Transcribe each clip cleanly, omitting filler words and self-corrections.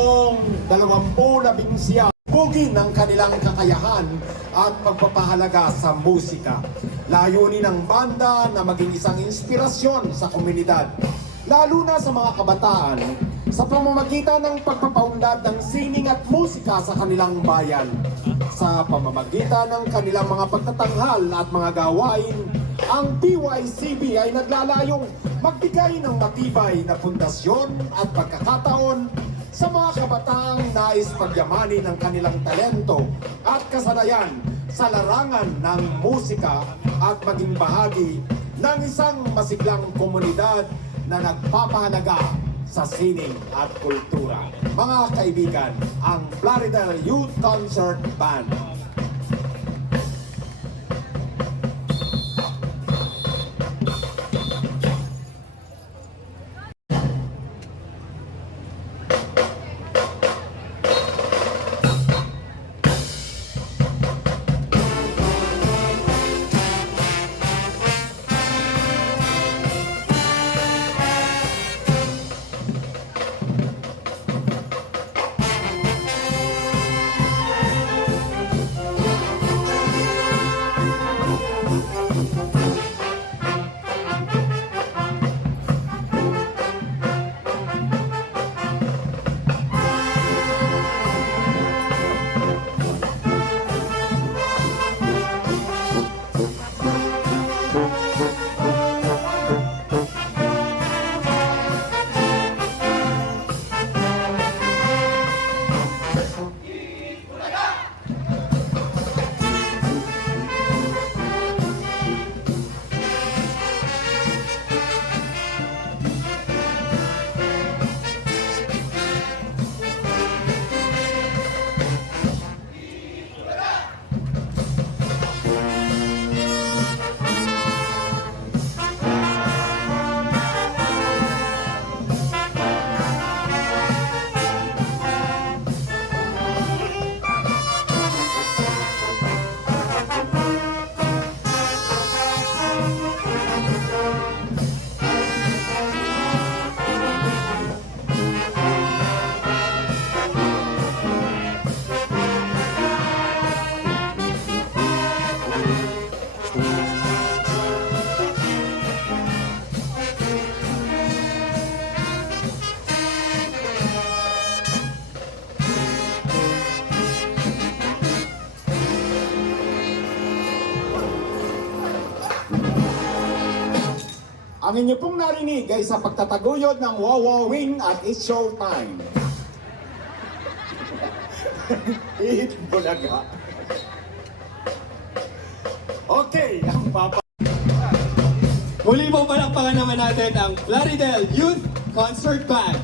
noong 2019 bugin ng kanilang kakayahan at pagpapahalaga sa musika. Layunin ng banda na maging isang inspirasyon sa komunidad, lalo na sa mga kabataan, sa pamamagitan ng pagpapaunlad ng sining at musika sa kanilang bayan. Sa pamamagitan ng kanilang mga pagtatanghal at mga gawain, ang PYCB ay naglalayong magbigay ng matibay na pundasyon at pagkakataon sa mga kabataang nais pagyamanin ng kanilang talento at kasanayan sa larangan ng musika at maging bahagi ng isang masiglang komunidad na nagpapahalaga sa sining at kultura. Mga kaibigan, ang Plaridel Youth Concert Band. Ang inyo pong narinig ay sa pagtataguyod ng Wawawing at It's Showtime. Hihit bulaga. Okay, ang papa. Muli po palakpakan naman natin ang Plaridel Youth Concert Band.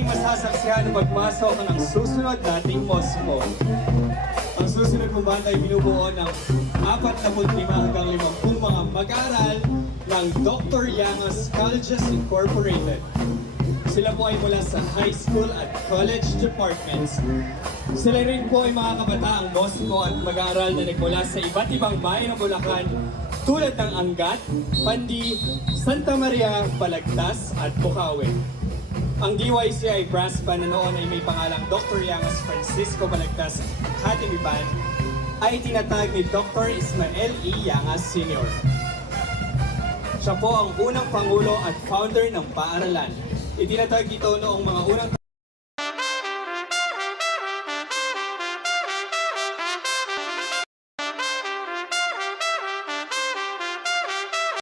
Masasaksihan ng pagmasok ng susunod nating mosmo. Ang susunod kong banda ay binubuo ng 45 hanggang 50 mga mag-aaral ng Dr. Llanos Colleges Incorporated. Sila po ay mula sa high school at college departments. Sila rin po ay mga kabataang mosmo at mag-aaral na nagmula sa iba't ibang bayan ng Bulacan tulad ng Angat, Pandi, Santa Maria, Balagtas at Bukawi. Ang DYCI brass band na noon ay may pangalang Dr. Llanos Francisco Balagtas Academy Band ay tinatag ni Dr. Ismael E. Llanos Sr. Siya po ang unang pangulo at founder ng paaralan. Itinatag ito noong mga unang